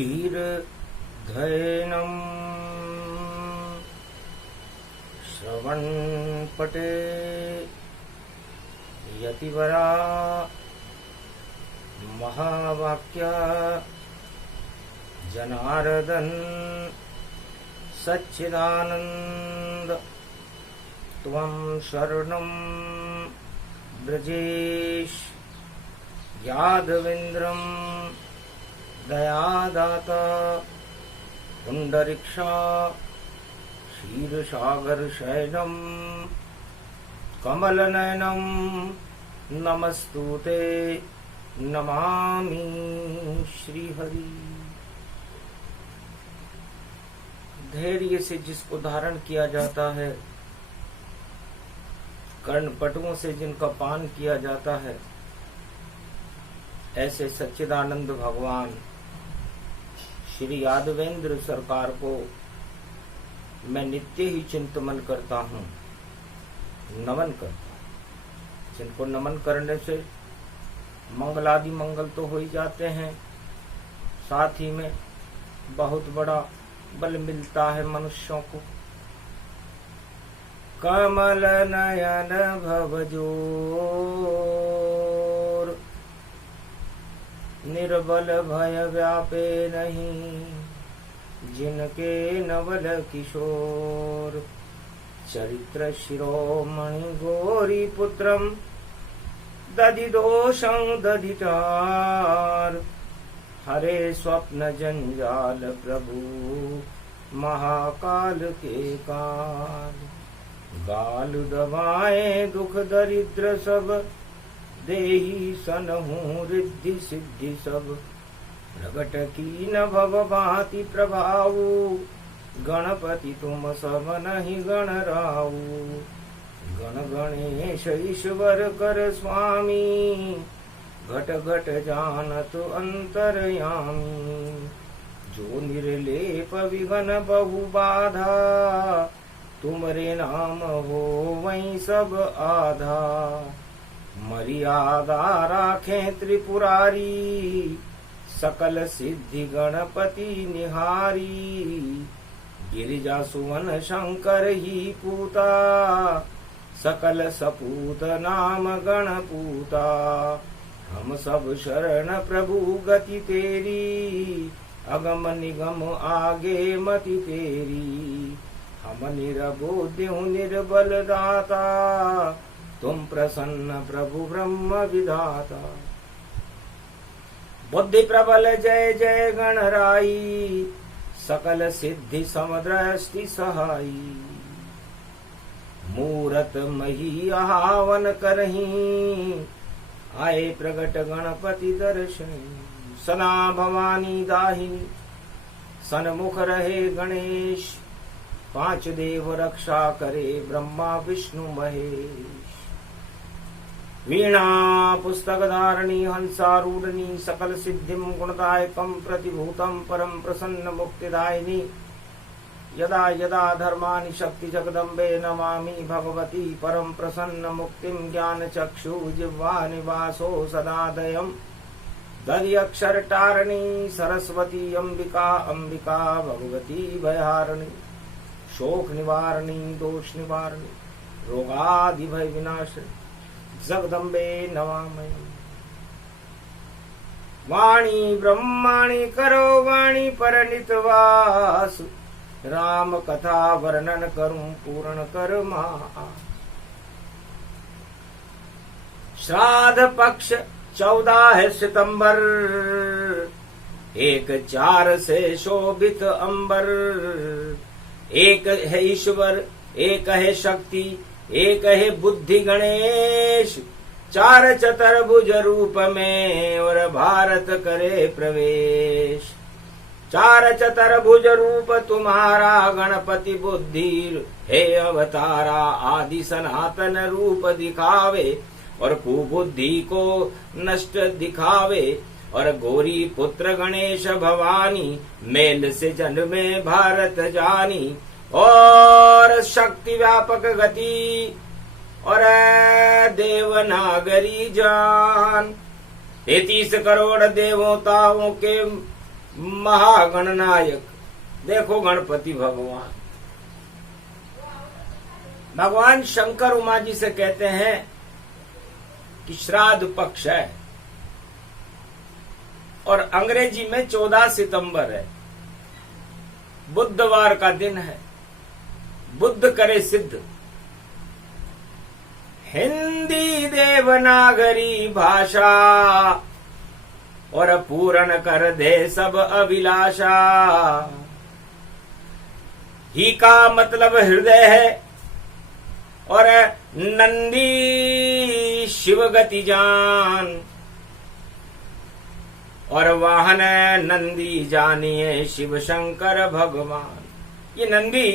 तीर्थधैनं श्रवणपटे यतिवरा महावाक्या जनार्दन सच्चिदानंद त्वं शरणं ब्रजेश यादवेन्द्रं दयादाता पुंडरीक्षा क्षीरसागरशयनं कमलनयनं नमस्तुते नमामि श्रीहरि। धैर्य से जिसको धारण किया जाता है, कर्णपटुओं से जिनका पान किया जाता है, ऐसे सच्चिदानंद भगवान श्री यादवेंद्र सरकार को मैं नित्य ही चिंतन करता हूँ, नमन करता हूँ। जिनको नमन करने से मंगलादि मंगल तो हो ही जाते हैं, साथ ही में बहुत बड़ा बल मिलता है मनुष्यों को। कमल नयन भवजोर निर्बल भय व्यापे नहीं, जिनके नवल किशोर चरित्र शिरोमणि गौरी पुत्रम दधिदोषं दधितार। हरे स्वप्न जंजाल प्रभु महाकाल के काल। गाल दबाए दुख दरिद्र सब, देहि सनहु रिद्धि सिद्धि सब। प्रगट की न भव भांति प्रभाऊ, गणपति तुम सब नहीं गण राऊ। गण गणेश ईश्वर कर स्वामी, घट घट जानत अंतरयामी। जो निर्लेप विघन बहु बाधा, तुमरे नाम हो वहीं सब आधा। मर्यादा राखे त्रिपुरारी, सकल सिद्धि गणपति निहारी। गिरिजा सुवन शंकर ही पूता, सकल सपूत नाम गणपूता। हम सब शरण प्रभु गति तेरी, अगम निगम आगे मति तेरी। हम निरबोध्यु निर्बल दाता, तुम प्रसन्न प्रभु ब्रह्म विधाता। बुद्धि प्रबल जय जय गणराई, सकल सिद्धि समदृष्टि सहाई। मूरत मही आहावन करही, आए प्रगट गणपति दर्शन। सना भवानी दाहिनी, सन्मुख रहे गणेश। पांच देव रक्षा करे, ब्रह्मा विष्णु महेश। वीणा पुस्तक धारणी हंसारूढ़नी, सकल सिद्धिम गुणदायकम प्रतिभूतम परम प्रसन्न मुक्तिदायिनी। यदा यदा धर्मानि शक्ति जगदम्बे, नमामि भगवती परम प्रसन्न मुक्तिम। ज्ञान चक्षु जिह्वा निवासो सदादयम्, दधि अक्षर टारणी सरस्वती अंबिका। अंबिका भगवती भयहारिणी, शोक निवारणी दोष निवारणी। रोगादि भय विनाशिनी, जगदम्बे नमामि। वाणी ब्रह्माणि करो वाणी परनित वास, राम कथा वर्णन करूं पूर्ण कर मास। श्राद्ध पक्ष 14 सितंबर, 1/4 से शोभित अंबर। एक है ईश्वर, एक है शक्ति, एक है बुद्धि गणेश। 4 चतुर्भुज रूप में और भारत करे प्रवेश। 4 चतुर्भुज रूप तुम्हारा गणपति बुद्धि हे अवतारा। आदि सनातन रूप दिखावे और कुबुद्धि को नष्ट दिखावे। और गौरी पुत्र गणेश भवानी, मेल से जन्मे भारत जानी। और शक्ति व्यापक गति और देवनागरी जान। 33 करोड़ देवताओं के महागणनायक। देखो गणपति भगवान, भगवान शंकर उमा जी से कहते हैं कि श्राद्ध पक्ष है और अंग्रेजी में 14 सितंबर है, बुधवार का दिन है। बुद्ध करे सिद्ध। हिंदी देवनागरी भाषा और पूर्ण कर दे सब अभिलाषा। ही का मतलब हृदय है और नंदी शिव गति जान और वाहन नंदी जानिए शिव शंकर भगवान। ये नंदी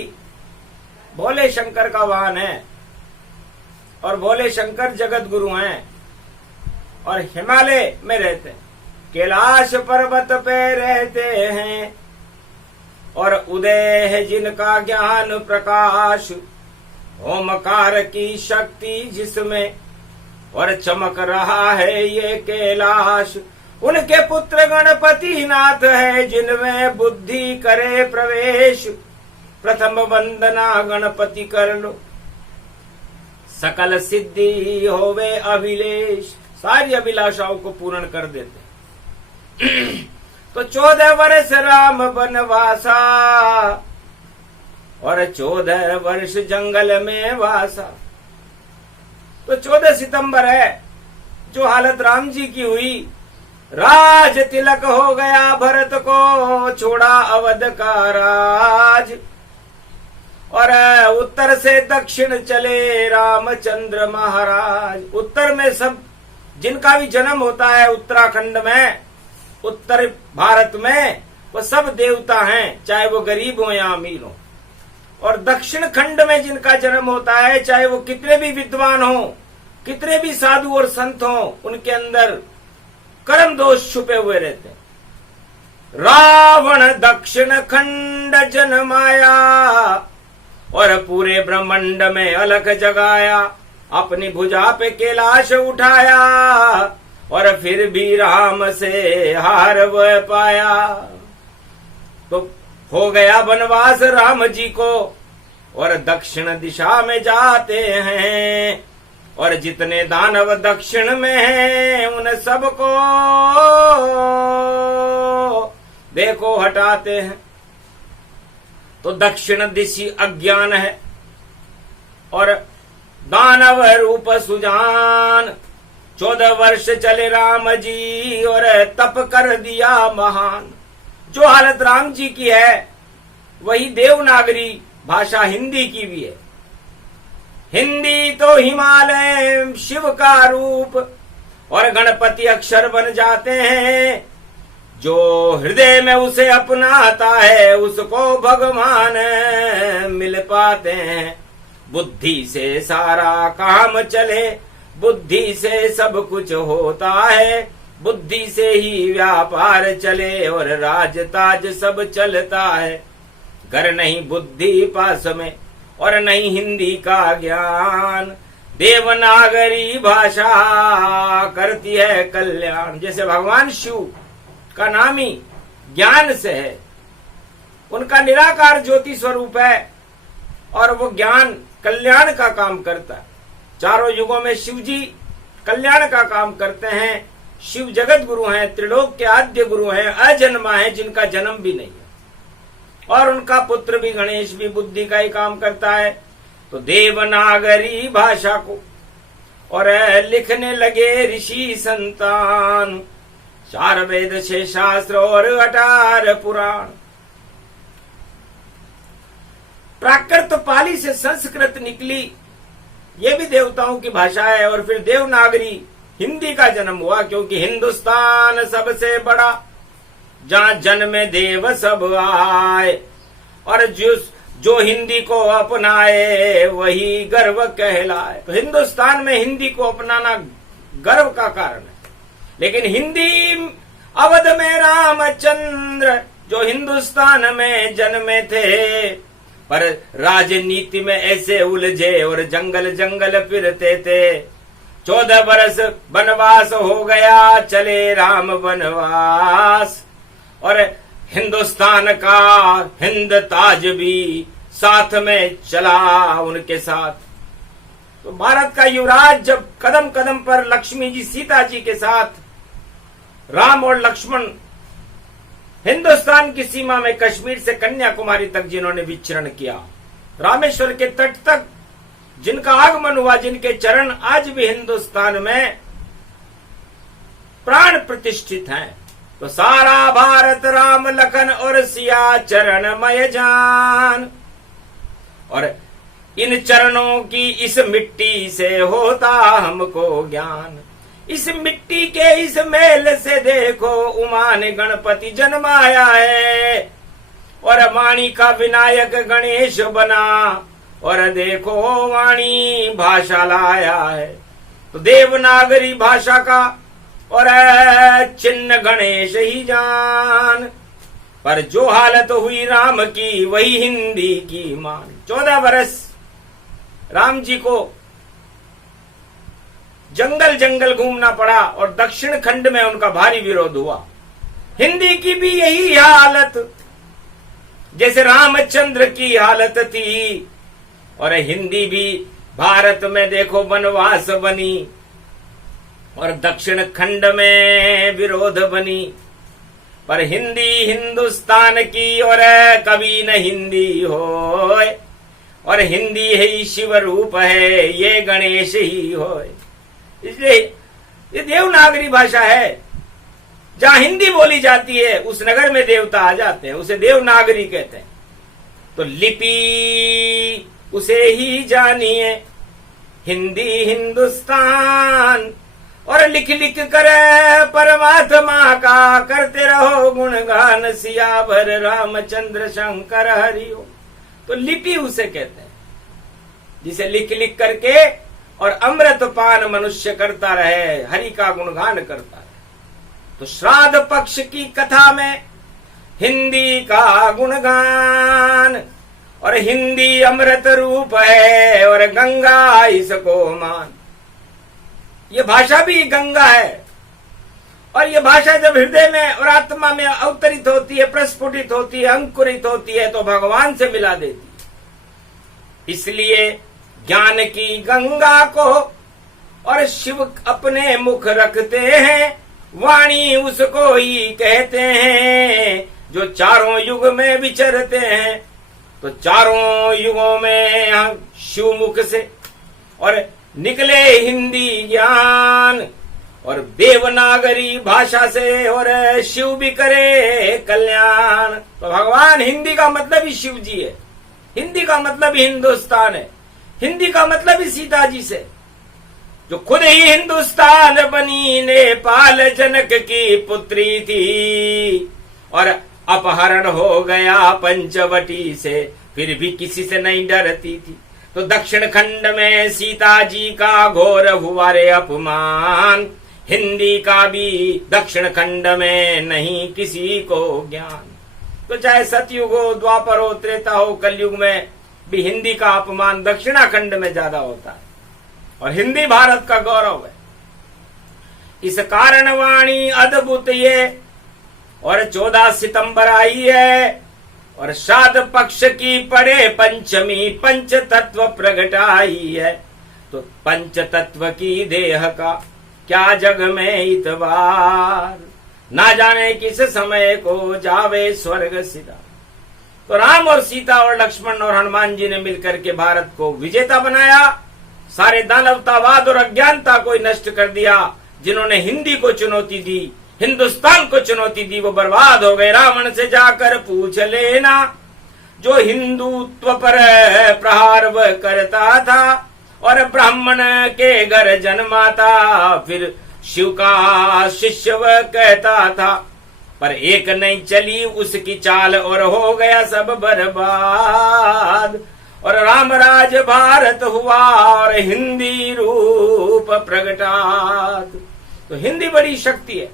भोले शंकर का वाहन है और भोले शंकर जगत गुरु हैं और हिमालय में रहते हैं, कैलाश पर्वत पे रहते हैं और उदय है जिनका ज्ञान प्रकाश, ओमकार की शक्ति जिसमें और चमक रहा है ये कैलाश। उनके पुत्र गणपति नाथ है जिनमें बुद्धि करे प्रवेश। प्रथम वंदना गणपति कर लो, सकल सिद्धि होवे अभिलेष। सारी अभिलाषाओं को पूर्ण कर देते। तो 14 वर्ष राम वनवासा और 14 वर्ष जंगल में वासा। तो 14 सितंबर है जो हालत राम जी की हुई। राज तिलक हो गया भरत को, छोड़ा अवध का राज और उत्तर से दक्षिण चले रामचंद्र महाराज। उत्तर में सब जिनका भी जन्म होता है उत्तराखंड में, उत्तर भारत में, वो सब देवता हैं, चाहे वो गरीब हो या अमीर हो। और दक्षिण खंड में जिनका जन्म होता है, चाहे वो कितने भी विद्वान हो, कितने भी साधु और संत हो, उनके अंदर कर्म दोष छुपे हुए रहते हैं। रावण दक्षिण खंड जन्माया और पूरे ब्रह्मांड में अलख जगाया। अपनी भुजा पे कैलाश उठाया और फिर भी राम से हार वह पाया। तो हो गया वनवास राम जी को और दक्षिण दिशा में जाते हैं और जितने दानव दक्षिण में हैं उन सबको देखो हटाते हैं। तो दक्षिण दिशा अज्ञान है और दानव रूप सुजान। 14 वर्ष चले राम जी और तप कर दिया महान। जो हालत राम जी की है वही देवनागरी भाषा हिंदी की भी है। हिंदी तो हिमालय शिव का रूप और गणपति अक्षर बन जाते हैं। जो हृदय में उसे अपनाता है उसको भगवान मिल पाते हैं। बुद्धि से सारा काम चले, बुद्धि से सब कुछ होता है, बुद्धि से ही व्यापार चले और राज ताज सब चलता है। घर नहीं बुद्धि पास में और नहीं हिंदी का ज्ञान, देवनागरी भाषा करती है कल्याण। जैसे भगवान शिव का नाम ही ज्ञान से है, उनका निराकार ज्योति स्वरूप है और वो ज्ञान कल्याण का काम करता है। चारों युगों में शिव जी कल्याण का काम करते हैं। शिव जगत गुरु हैं, त्रिलोक के आद्य गुरु हैं, अजन्मा है, जिनका जन्म भी नहीं है। और उनका पुत्र भी गणेश भी बुद्धि का ही काम करता है। तो देवनागरी भाषा को और लिखने लगे ऋषि संतान, 4 वेद 6 शास्त्र और 18 पुराण। प्राकृत पाली से संस्कृत निकली, ये भी देवताओं की भाषा है। और फिर देवनागरी हिंदी का जन्म हुआ, क्योंकि हिंदुस्तान सबसे बड़ा, जहां जन्मे देव सब आए। और जो हिंदी को अपनाए वही गर्व कहलाए। तो हिंदुस्तान में हिंदी को अपनाना गर्व का कारण है। लेकिन हिंदी अवध में रामचंद्र जो हिंदुस्तान में जन्मे थे, पर राजनीति में ऐसे उलझे और जंगल जंगल फिरते थे। 14 बरस वनवास हो गया, चले राम वनवास और हिंदुस्तान का हिंद ताज भी साथ में चला उनके साथ। तो भारत का युवराज जब कदम कदम पर लक्ष्मी जी सीता जी के साथ राम और लक्ष्मण हिंदुस्तान की सीमा में कश्मीर से कन्याकुमारी तक जिन्होंने विचरण किया, रामेश्वर के तट तक जिनका आगमन हुआ, जिनके चरण आज भी हिंदुस्तान में प्राण प्रतिष्ठित हैं, तो सारा भारत राम लखन और सिया चरणमय जान। और इन चरणों की इस मिट्टी से होता हमको ज्ञान, इस मिट्टी के इस मेल से देखो उमा ने गणपति जन्माया है, और वाणी का विनायक गणेश बना, और देखो वाणी भाषा लाया है। तो देवनागरी भाषा का और चिन्ह गणेश ही जान, पर जो हालत हुई राम की वही हिंदी की मान। 14 बरस राम जी को जंगल जंगल घूमना पड़ा और दक्षिण खंड में उनका भारी विरोध हुआ। हिंदी की भी यही हालत जैसे रामचंद्र की हालत थी, और हिंदी भी भारत में देखो वनवास बनी और दक्षिण खंड में विरोध बनी। पर हिंदी हिंदुस्तान की और कभी न हिंदी होए, और हिंदी ही शिव रूप है ये गणेश ही होए। इसलिए ये देवनागरी भाषा है, जहां हिंदी बोली जाती है उस नगर में देवता आ जाते हैं, उसे देवनागरी कहते हैं। तो लिपि उसे ही जानिए हिंदी हिंदुस्तान, और लिख लिख कर परमात्मा का करते रहो गुणगान, सियावर रामचंद्र शंकर हरिओ। तो लिपि उसे कहते हैं जिसे लिख लिख करके और अमृत पान मनुष्य करता रहे, हरि का गुणगान करता रहे। तो श्राद्ध पक्ष की कथा में हिंदी का गुणगान, और हिंदी अमृत रूप है और गंगा इसको मान। ये भाषा भी गंगा है, और ये भाषा जब हृदय में और आत्मा में अवतरित होती है, प्रस्फुटित होती है, अंकुरित होती है, तो भगवान से मिला देती है। इसलिए ज्ञान की गंगा को और शिव अपने मुख रखते हैं, वाणी उसको ही कहते हैं जो चारों युग में विचरते हैं। तो चारों युगों में हम शिव मुख से और निकले हिंदी ज्ञान, और देवनागरी भाषा से और शिव भी करे कल्याण। तो भगवान हिंदी का मतलब ही शिव जी है, हिंदी का मतलब ही हिंदुस्तान है, हिंदी का मतलब ही सीता जी से, जो खुद ही हिंदुस्तान बनी, नेपाल जनक की पुत्री थी, और अपहरण हो गया पंचवटी से, फिर भी किसी से नहीं डरती थी। तो दक्षिण खंड में सीता जी का घोर हुआ रे अपमान, हिंदी का भी दक्षिण खंड में नहीं किसी को ज्ञान। तो चाहे सतयुग हो, द्वापर हो, त्रेता हो, कलयुग में भी हिंदी का अपमान दक्षिणाखंड में ज्यादा होता है, और हिंदी भारत का गौरव है। इस कारण वाणी अद्भुत ये, और 14 सितंबर आई है, और श्राद्ध पक्ष की पड़े पंचमी, पंच तत्व प्रगटाई है। तो पंच तत्व की देह का क्या जग में इतबार, ना जाने किस समय को जावे स्वर्ग सिधा। तो राम और सीता और लक्ष्मण और हनुमान जी ने मिलकर के भारत को विजेता बनाया, सारे दानवतावाद और अज्ञानता को नष्ट कर दिया। जिन्होंने हिंदी को चुनौती दी, हिंदुस्तान को चुनौती दी, वो बर्बाद हो गए। रावण से जाकर पूछ लेना, जो हिंदुत्व पर प्रहार वह करता था, और ब्राह्मण के घर जन्मा था, फिर शिव का शिष्य वह कहता था। पर एक नहीं चली उसकी चाल, और हो गया सब बर्बाद। और रामराज भारत हुआ, और हिंदी रूप प्रगटात। तो हिंदी बड़ी शक्ति है।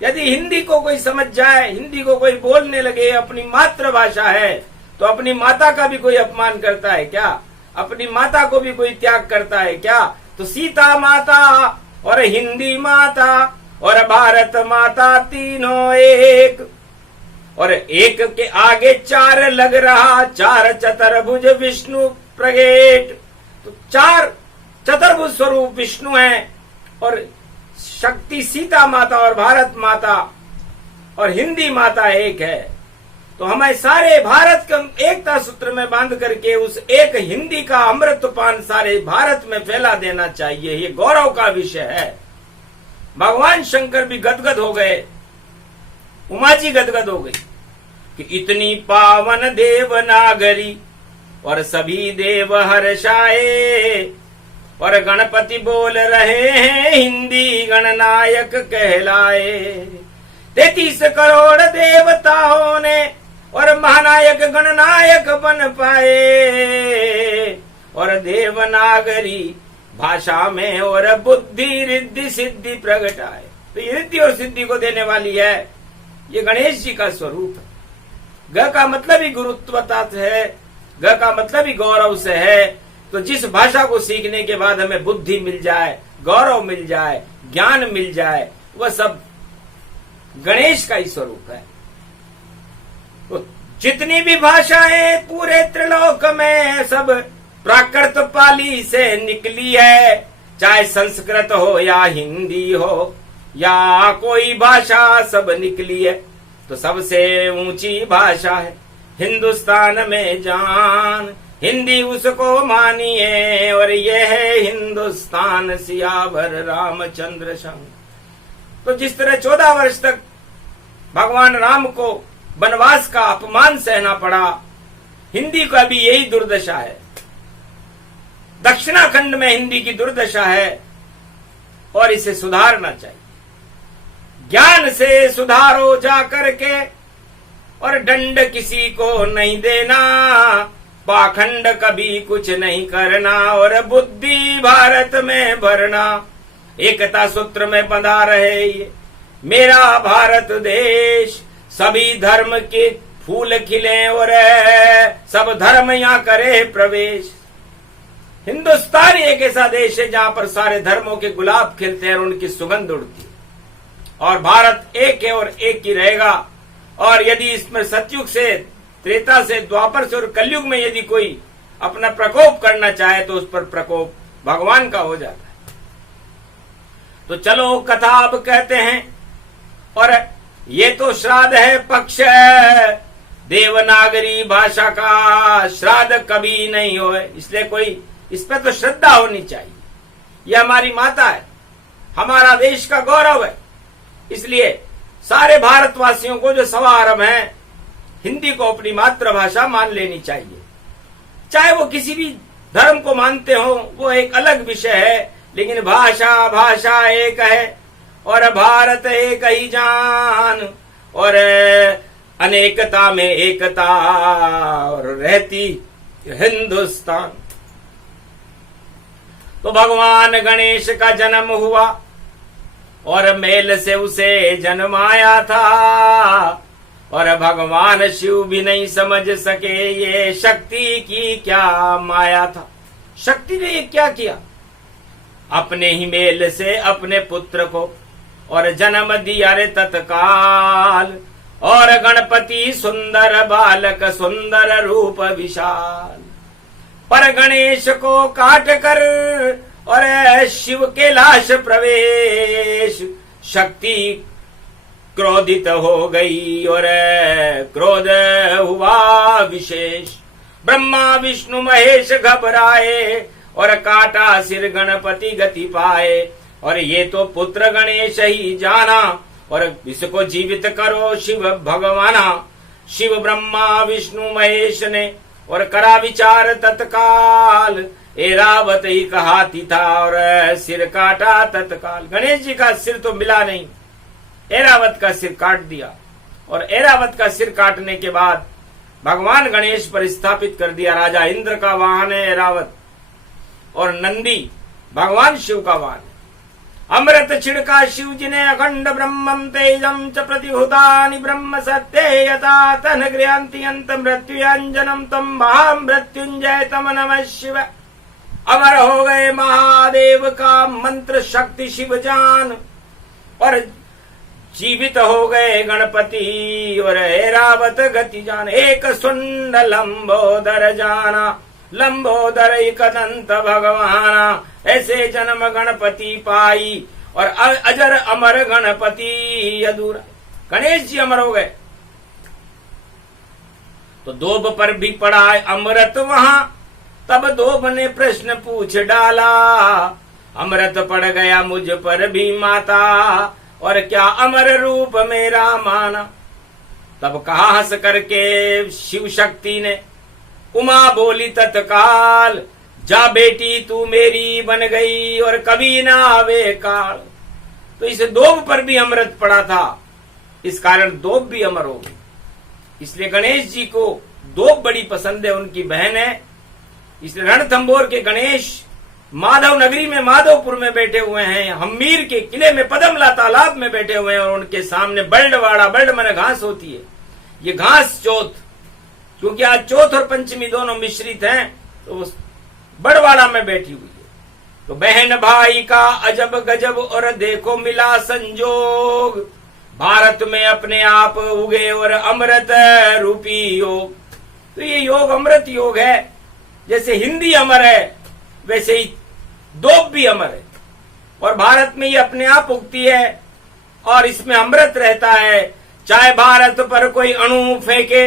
यदि हिंदी को कोई समझ जाए, हिंदी को कोई बोलने लगे, अपनी मातृभाषा है, तो अपनी माता का भी कोई अपमान करता है क्या? अपनी माता को भी कोई त्याग करता है क्या? तो सीता माता और हिंदी माता और भारत माता तीनों एक। और एक के आगे चार लग रहा, चार चतुर्भुज विष्णु प्रगेट। तो चार चतुर्भुज स्वरूप विष्णु हैं और शक्ति सीता माता और भारत माता और हिंदी माता एक है। तो हमें सारे भारत के एकता सूत्र में बांध करके उस एक हिंदी का अमृतपान सारे भारत में फैला देना चाहिए। ये गौरव का विषय है। भगवान शंकर भी गदगद हो गए, उमा जी गदगद हो गई कि इतनी पावन देवनागरी और सभी देव हर्षाए, और गणपति बोल रहे हैं हिंदी गणनायक कहलाए। 33 करोड़ देवताओं ने और महानायक गणनायक बन पाए, और देवनागरी भाषा में और बुद्धि रिद्धि सिद्धि प्रगटाए। तो ये रिद्धि और सिद्धि को देने वाली है, ये गणेश जी का स्वरूप है। ग का मतलब ही गुरुत्वता से है, ग का मतलब ही गौरव से है। तो जिस भाषा को सीखने के बाद हमें बुद्धि मिल जाए, गौरव मिल जाए, ज्ञान मिल जाए, वह सब गणेश का ही स्वरूप है। तो जितनी भी भाषाएं पूरे त्रिलोक में सब प्राकृत पाली से निकली है, चाहे संस्कृत हो या हिंदी हो या कोई भाषा, सब निकली है। तो सबसे ऊंची भाषा है हिंदुस्तान में जान, हिंदी उसको मानिए, और ये है हिंदुस्तान सियावर रामचंद्र संग। तो जिस तरह 14 वर्ष तक भगवान राम को वनवास का अपमान सहना पड़ा, हिंदी का भी यही दुर्दशा है। दक्षिणाखंड में हिंदी की दुर्दशा है और इसे सुधारना चाहिए। ज्ञान से सुधारो जा करके, और दंड किसी को नहीं देना, पाखंड कभी कुछ नहीं करना, और बुद्धि भारत में भरना। एकता सूत्र में बंधा रहे ये मेरा भारत देश, सभी धर्म के फूल खिले और सब धर्म यहाँ करे प्रवेश। हिंदुस्तान एक ऐसा देश है जहां पर सारे धर्मों के गुलाब खिलते हैं और उनकी सुगंध उड़ती है, और भारत एक है और एक ही रहेगा। और यदि इसमें सतयुग से, त्रेता से, द्वापर से और कलयुग में यदि कोई अपना प्रकोप करना चाहे तो उस पर प्रकोप भगवान का हो जाता है। तो चलो कथा अब कहते हैं, और ये तो श्राद्ध है पक्ष, देवनागरी भाषा का श्राद्ध कभी नहीं हो, इसलिए कोई इस पर तो श्रद्धा होनी चाहिए। यह हमारी माता है, हमारा देश का गौरव है। इसलिए सारे भारतवासियों को जो 1.25 अरब हैं, हिंदी को अपनी मातृभाषा मान लेनी चाहिए। चाहे वो किसी भी धर्म को मानते हो, वो एक अलग विषय है, लेकिन भाषा एक है, और भारत एक ही जान, और अनेकता में एकता, और रहती हिंदुस्तान। तो भगवान गणेश का जन्म हुआ और मेल से उसे जन्माया था, और भगवान शिव भी नहीं समझ सके ये शक्ति की क्या माया था। शक्ति ने ये क्या किया, अपने ही मेल से अपने पुत्र को और जन्म दिया रे तत्काल, और गणपति सुंदर बालक सुंदर रूप विशाल। पर गणेश को काट कर और शिव के लाश प्रवेश, शक्ति क्रोधित हो गई और क्रोध हुआ विशेष। ब्रह्मा विष्णु महेश घबराए और काटा सिर गणपति गति पाए, और ये तो पुत्र गणेश ही जाना, और इसको जीवित करो शिव भगवाना। शिव ब्रह्मा विष्णु महेश ने और करा विचार तत्काल, एरावत ही कहाती था और सिर काटा तत्काल। गणेश जी का सिर तो मिला नहीं, एरावत का सिर काट दिया, और एरावत का सिर काटने के बाद भगवान गणेश पर स्थापित कर दिया। राजा इंद्र का वाहन है एरावत, और नंदी भगवान शिव का वाहन है। अमृत छिड़का शिव जी ने अखंड ब्रह्मम तेजम च प्रतिभूतानि ब्रह्म सत्य यथा तन गृहंति अंत मृत्युंजनम तम महामृत्युंजय तम नमः शिव। अमर हो गए महादेव का मंत्र शक्ति शिव जान, और जीवित हो गए गणपति और ऐरावत गति जान। एक सुंड लंबोदर जाना, लंबोदर एक दंत भगवाना, ऐसे जन्म गणपति पाई और अजर अमर गणपति अधूरा। गणेश जी अमर हो गए तो दोब पर भी पड़ा अमृत वहां, तब दोब ने प्रश्न पूछ डाला, अमृत पड़ गया मुझ पर भी माता, और क्या अमर रूप मेरा माना। तब कहा हंस करके शिव शक्ति ने, उमा बोली तत्काल, जा बेटी तू मेरी बन गई और कभी ना आवे काल। तो इस दोब पर भी अमृत पड़ा था, इस कारण दोब भी अमर हो गई। इसलिए गणेश जी को दोब बड़ी पसंद है, उनकी बहन है। इसलिए रणथंभौर के गणेश माधव नगरी में, माधवपुर में बैठे हुए हैं, हम्मीर के किले में पदमला तालाब में बैठे हुए हैं, और उनके सामने बल्डवाड़ा, बल्ड मन घास होती है, ये घास चौथ, क्योंकि आज चौथ और पंचमी दोनों मिश्रित हैं, तो उस बड़वाड़ा में बैठी हुई है। तो बहन भाई का अजब गजब और देखो मिला संजोग, भारत में अपने आप उगे और अमृत रूपी योग। तो ये योग अमृत योग है। जैसे हिंदी अमर है वैसे ही दोब भी अमर है, और भारत में ये अपने आप उगती है और इसमें अमृत रहता है। चाहे भारत पर कोई अणु फेंके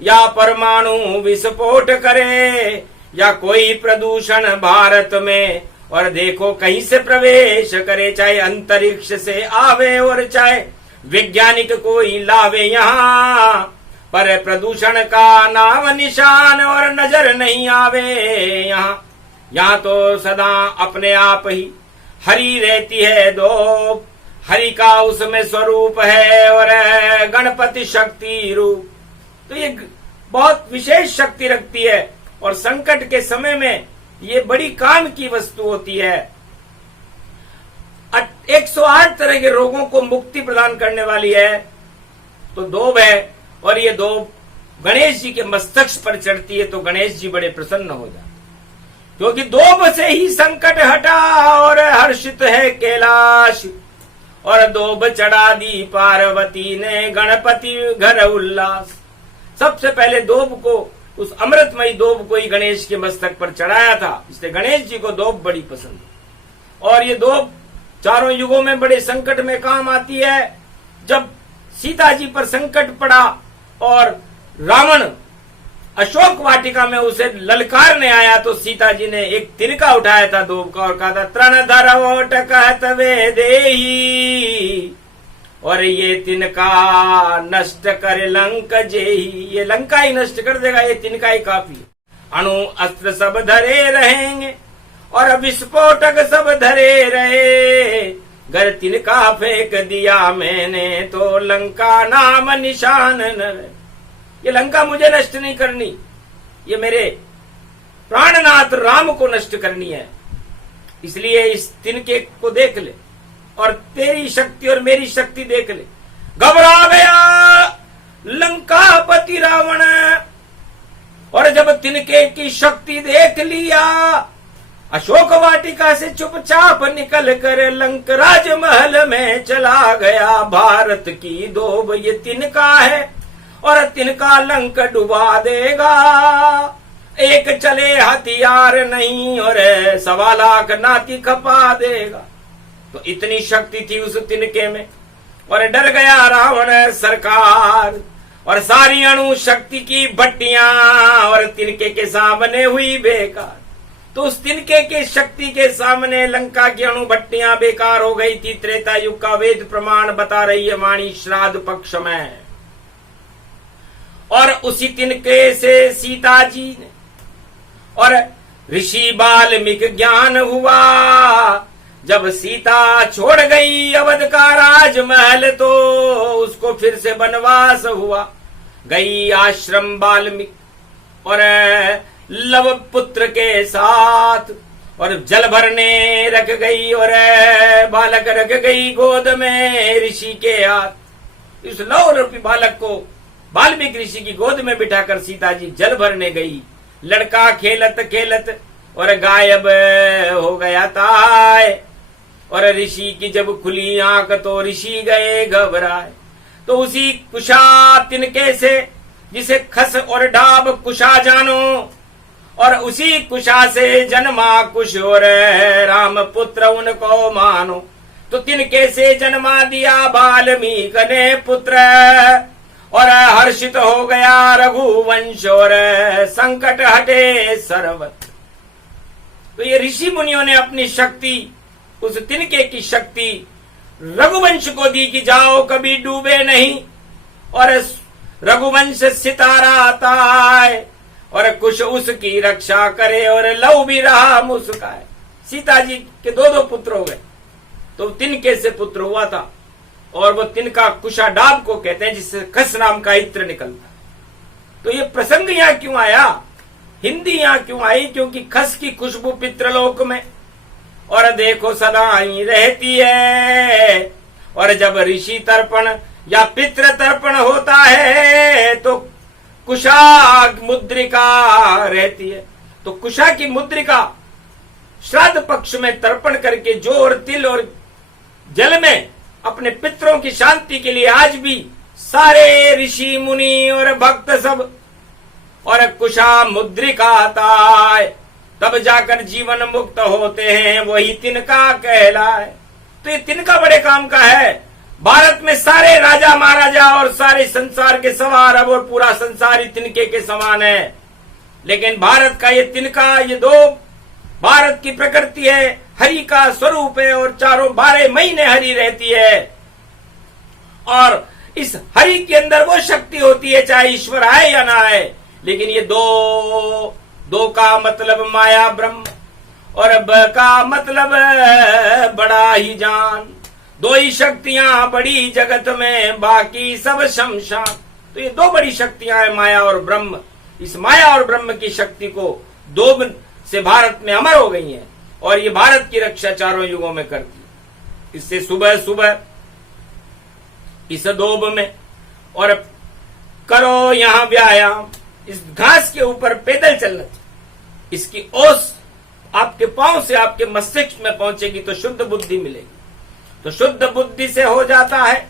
या परमाणु विस्फोट करे या कोई प्रदूषण भारत में और देखो कहीं से प्रवेश करे, चाहे अंतरिक्ष से आवे और चाहे वैज्ञानिक कोई लावे यहाँ, पर प्रदूषण का नाम निशान और नजर नहीं आवे यहाँ। यहाँ तो सदा अपने आप ही हरि रहती है दोब, हरि का उसमें स्वरूप है और गणपति शक्ति रूप। तो ये बहुत विशेष शक्ति रखती है और संकट के समय में ये बड़ी काम की वस्तु होती है। 108 तरह के रोगों को मुक्ति प्रदान करने वाली है तो दोब है, और ये दोब गणेश जी के मस्तक पर चढ़ती है तो गणेश जी बड़े प्रसन्न हो जाते, क्योंकि दोब से ही संकट हटा और हर्षित है कैलाश, और दोब चढ़ा दी पार्वती ने गणपति घर उल्लास। सबसे पहले दोब को, उस अमृतमयी दोब को ही गणेश के मस्तक पर चढ़ाया था, इसलिए गणेश जी को दोब बड़ी पसंद है। और ये दोब चारों युगों में बड़े संकट में काम आती है। जब सीता जी पर संकट पड़ा और रावण अशोक वाटिका में उसे ललकारने आया तो सीता जी ने एक तिनका उठाया था दोब का और कहा था, तृण धरवोट कहत वे देही, और ये तिनका नष्ट कर लंक जेही। ये लंका ही नष्ट कर देगा, ये तिनका ही काफी। अणु अस्त्र सब धरे रहेंगे और विस्फोटक सब धरे रहे, घर तिनका फेंक दिया मैंने तो लंका नाम निशान न रहे। ये लंका मुझे नष्ट नहीं करनी, ये मेरे प्राणनाथ राम को नष्ट करनी है। इसलिए इस तिनके को देख ले और तेरी शक्ति और मेरी शक्ति देख ले। घबरा गया लंकापति रावण, और जब तिनके की शक्ति देख लिया अशोक वाटिका से चुपचाप निकल कर लंक राजमहल में चला गया। भारत की दोब ये तिनका है और तिनका लंक डुबा देगा। एक चले हथियार नहीं और 1.25 लाख नाती खपा देगा। तो इतनी शक्ति थी उस तिनके में, और डर गया रावण सरकार, और सारी अणु शक्ति की भट्टियां और तिनके के सामने हुई बेकार। तो उस तिनके के शक्ति के सामने लंका की अणु भट्टियां बेकार हो गई थी। त्रेता युग का वेद प्रमाण बता रही है वाणी श्राद्ध पक्ष में। और उसी तिनके से सीता जी ने और ऋषि वाल्मीकि ज्ञान हुआ। जब सीता छोड़ गई अवध का राजमहल तो उसको फिर से वनवास हुआ। गई आश्रम वाल्मीकि और लव पुत्र के साथ, और जल भरने रख गई और बालक रख गई गोद में ऋषि के हाथ। इस लव रूपी बालक को वाल्मीकि ऋषि की गोद में बिठाकर सीता जी जल भरने गई। लड़का खेलत खेलत और गायब हो गया था, और ऋषि की जब खुली आंख तो ऋषि गए घबराए। तो उसी कुशा तिनके से जिसे खस और ढाब कुशा जानो, और उसी कुशा से जन्मा कुश और राम पुत्र उनको मानो। तो तिनके से जन्मा दिया वाल्मीकि ने पुत्र, और हर्षित हो गया रघुवंश और संकट हटे सर्वत्र। तो ये ऋषि मुनियों ने अपनी शक्ति, उस तिनके की शक्ति रघुवंश को दी कि जाओ कभी डूबे नहीं, और रघुवंश सितारा आता है और कुछ उसकी रक्षा करे और लव भी रहा मुस्काए। सीता जी के दो पुत्र हो गए, तो तिनके से पुत्र हुआ था, और वो तिनका कुशाडाब को कहते हैं, जिससे खस नाम का इत्र निकलता है। तो ये प्रसंग यहां क्यों आया, हिंदी यहां क्यों आई, क्योंकि खस की खुशबू पितृलोक में और देखो सदा ही रहती है। और जब ऋषि तर्पण या पितृ तर्पण होता है तो कुशा मुद्रिका रहती है। तो कुशा की मुद्रिका श्राद्ध पक्ष में तर्पण करके जो और तिल और जल में अपने पितरों की शांति के लिए आज भी सारे ऋषि मुनि और भक्त सब, और कुशा मुद्रिका आता है, तब जाकर जीवन मुक्त होते हैं, वही तिनका कहलाए। तो ये तिनका बड़े काम का है। भारत में सारे राजा महाराजा और सारे संसार के 1.25 अरब और पूरा संसार ही तिनके के समान है, लेकिन भारत का ये तिनका, ये दो भारत की प्रकृति है, हरि का स्वरूप है, और चारों 12 महीने हरि रहती है। और इस हरि के अंदर वो शक्ति होती है, चाहे ईश्वर आए या ना आए, लेकिन ये दो का मतलब माया ब्रह्म, और ब का मतलब बड़ा ही जान। 2 ही शक्तियां बड़ी जगत में, बाकी सब शमशान। तो ये 2 बड़ी शक्तियां हैं, माया और ब्रह्म। इस माया और ब्रह्म की शक्ति को दो से भारत में अमर हो गई है, और ये भारत की रक्षा चारों युगों में करती है। इससे सुबह सुबह इस दोब में और करो यहां व्यायाम, इस घास के ऊपर पैदल चलना, इसकी ओस आपके पांव से आपके मस्तिष्क में पहुंचेगी तो शुद्ध बुद्धि मिलेगी। तो शुद्ध बुद्धि से हो जाता है,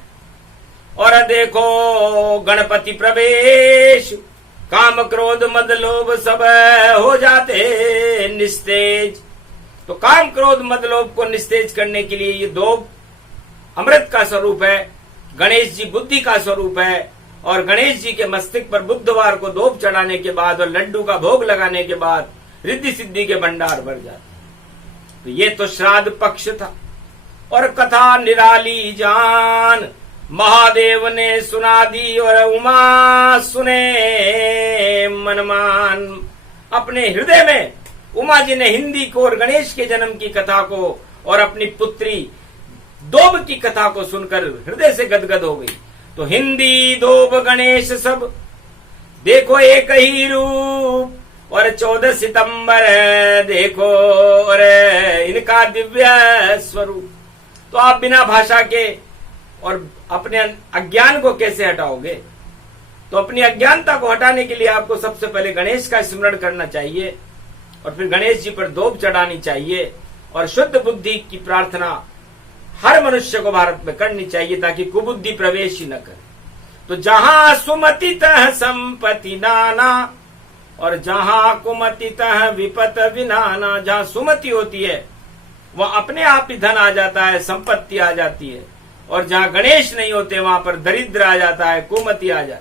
और देखो गणपति प्रवेश, काम क्रोध मद लोभ सब हो जाते निस्तेज। तो काम क्रोध मद लोभ को निस्तेज करने के लिए ये दो अमृत का स्वरूप है, गणेश जी बुद्धि का स्वरूप है, और गणेश जी के मस्तिष्क पर बुधवार को दोब चढ़ाने के बाद और लड्डू का भोग लगाने के बाद रिद्धि सिद्धि के भंडार भर जाते। तो ये तो श्राद्ध पक्ष था, और कथा निराली जान महादेव ने सुना दी, और उमा सुने मनमान। अपने हृदय में उमा जी ने हिंदी को और गणेश के जन्म की कथा को और अपनी पुत्री दोब की कथा को सुनकर हृदय से गदगद हो गई। तो हिंदी दोब गणेश सब देखो एक ही रूप, और 14 सितंबर देखो और इनका दिव्य स्वरूप। तो आप बिना भाषा के और अपने अज्ञान को कैसे हटाओगे? तो अपनी अज्ञानता को हटाने के लिए आपको सबसे पहले गणेश का स्मरण करना चाहिए, और फिर गणेश जी पर दोब चढ़ानी चाहिए, और शुद्ध बुद्धि की प्रार्थना हर मनुष्य को भारत में करनी चाहिए, ताकि कुबुद्धि प्रवेश ही न करे। तो जहां सुमति तह संपत्ति नाना, और जहां कुमति तह विपत विनाना। जहां सुमति होती है वह अपने आप ही धन आ जाता है, संपत्ति आ जाती है, और जहां गणेश नहीं होते वहां पर दरिद्र आ जाता है, कुमति आ जाती है।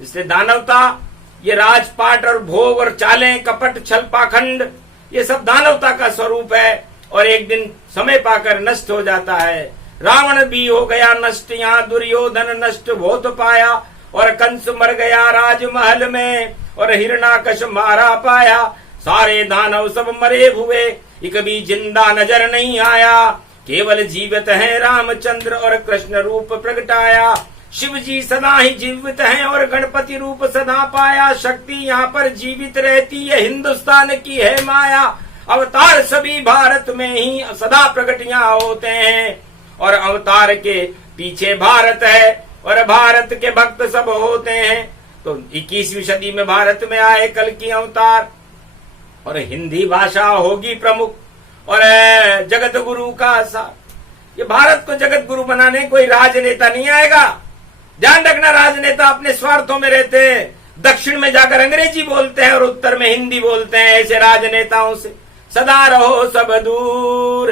इसलिए दानवता, ये राजपाट और भोग और चालें, कपट, छल, पाखंड, ये सब दानवता का स्वरूप है, और एक दिन समय पाकर नष्ट हो जाता है। रावण भी हो गया नष्ट, यहाँ दुर्योधन नष्ट बहुत पाया, और कंस मर गया राजमहल में, और हिरणाकश मारा पाया। सारे दानव सब मरे हुए, एक भी जिंदा नजर नहीं आया, केवल जीवित है रामचंद्र और कृष्ण रूप प्रगटाया। शिव जी सदा ही जीवित हैं और गणपति रूप सदा पाया। शक्ति यहाँ पर जीवित रहती है, हिंदुस्तान की है माया। अवतार सभी भारत में ही सदा प्रकट यहाँ होते हैं, और अवतार के पीछे भारत है, और भारत के भक्त सब होते हैं। तो 21वीं सदी में भारत में आए कल की अवतार, और हिंदी भाषा होगी प्रमुख, और जगत गुरु का सार। ये भारत को जगत गुरु बनाने कोई राजनेता नहीं आएगा। ध्यान रखना, राजनेता अपने स्वार्थों में रहते हैं, दक्षिण में जाकर अंग्रेजी बोलते हैं और उत्तर में हिंदी बोलते हैं। ऐसे राजनेताओं से सदा रहो सब दूर।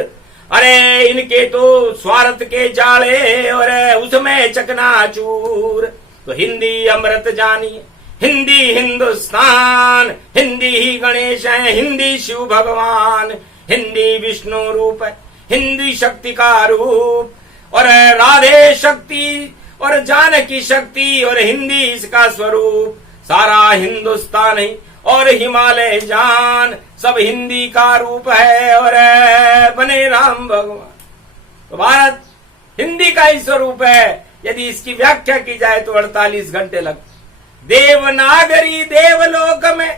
अरे इनके तो स्वार्थ के जाले और उसमें चकनाचूर। तो हिंदी अमृत जानिए, हिंदी हिंदुस्तान, हिंदी ही गणेश है, हिंदी शिव भगवान, हिंदी विष्णु रूप है, हिंदी शक्ति का रूप, और राधे शक्ति और जानकी शक्ति, और हिंदी इसका स्वरूप। सारा हिंदुस्तान ही और हिमालय जान सब हिंदी का रूप है, और बने राम भगवान। तो भारत हिंदी का ही स्वरूप है। यदि इसकी व्याख्या की जाए तो 48 घंटे लगते। देवनागरी देवलोक में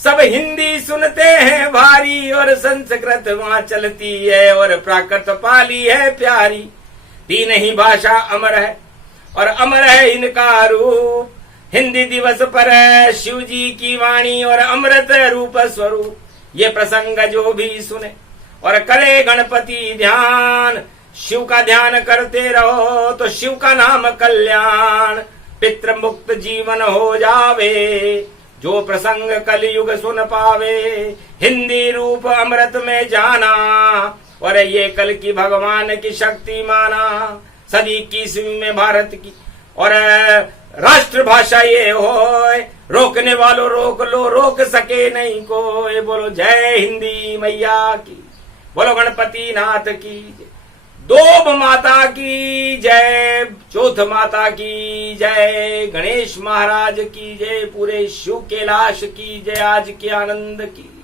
सब हिंदी सुनते हैं भारी, और संस्कृत वहां चलती है, और प्राकृत पाली है प्यारी। तीन ही भाषा अमर है, और अमर है इनका रूप। हिंदी दिवस पर शिव जी की वाणी और अमृत रूप स्वरूप। ये प्रसंग जो भी सुने और करे गणपति ध्यान, शिव का ध्यान करते रहो तो शिव का नाम कल्याण। पितृ मुक्त जीवन हो जावे, जो प्रसंग कलयुग सुन पावे। हिंदी रूप अमृत में जाना, और ये कल की भगवान की शक्ति माना। सदी 21वीं में भारत की और राष्ट्रभाषा ये होए, रोकने वालों रोक लो, रोक सके नहीं कोई। बोलो जय हिंदी मैया की, बोलो गणपति नाथ की जय, दोब माता की जय, चौथ माता की जय, गणेश महाराज की जय, पूरे शिव कैलाश की जय, आज के आनंद की।